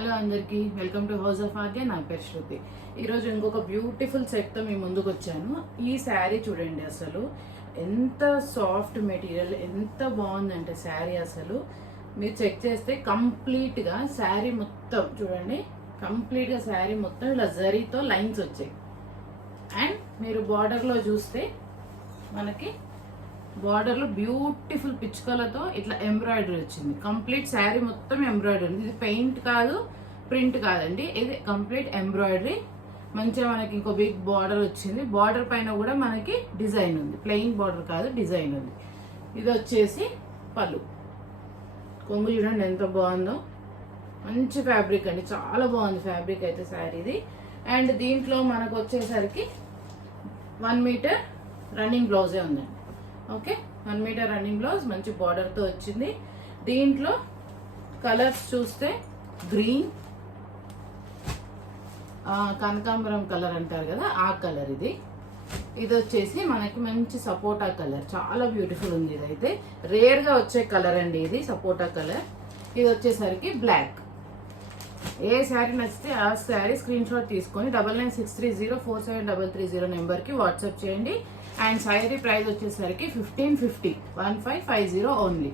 Hello అందరికీ welcome to house of art. నా పేరు శృతి. ఈరోజు ఇంకొక బ్యూటిఫుల్ సెట్తో మీ ముందుకు వచ్చాను. ఈ శారీ చూడండి, అసలు ఎంత సాఫ్ట్ మెటీరియల్, ఎంత బాగుందంటే శారీ అసలు మీరు చెక్ చేస్తే కంప్లీట్గా శారీ మొత్తం చూడండి, కంప్లీట్గా శారీ మొత్తం ఇలా జరీతో లైన్స్ వచ్చాయి. అండ్ మీరు బార్డర్లో చూస్తే మనకి బార్డర్లో బ్యూటిఫుల్ పిచ్చుకలతో ఇట్లా ఎంబ్రాయిడరీ వచ్చింది. కంప్లీట్ శారీ మొత్తం ఎంబ్రాయిడరీ ఉంది. ఇది పెయింట్ కాదు, ప్రింట్ కాదండి, ఇది కంప్లీట్ ఎంబ్రాయిడరీ. మంచిగా మనకి ఇంకో బిగ్ బార్డర్ వచ్చింది. బార్డర్ పైన కూడా మనకి డిజైన్ ఉంది, ప్లెయిన్ బార్డర్ కాదు, డిజైన్ ఉంది. ఇది వచ్చేసి పళ్ళు. కొంగు చూడండి ఎంత బాగుందో, మంచి ఫ్యాబ్రిక్ అండి, చాలా బాగుంది ఫ్యాబ్రిక్ అయితే శారీది. అండ్ దీంట్లో మనకు వచ్చేసరికి 1 మీటర్ రన్నింగ్ బ్లౌజే ఉందండి. ఓకే, 1 మీటర్ రన్నింగ్ బ్లౌజ్, మంచి బార్డర్తో వచ్చింది. దీంట్లో కలర్స్ చూస్తే గ్రీన్, కనకాంబరం కలర్ అంటారు కదా, ఆ కలర్ ఇది. ఇది వచ్చేసి మనకి మంచి సపోటా కలర్, చాలా బ్యూటిఫుల్ ఉంది. ఇదైతే రేర్గా వచ్చే కలర్ అండి, ఇది సపోటా కలర్. ఇది వచ్చేసరికి బ్లాక్. ఏ శారీ నచ్చితే ఆ శారీ స్క్రీన్ షాట్ తీసుకొని 9963047330 నెంబర్కి వాట్సాప్ చేయండి. అండ్ శారీ ప్రైస్ వచ్చేసరికి 1550 ఓన్లీ.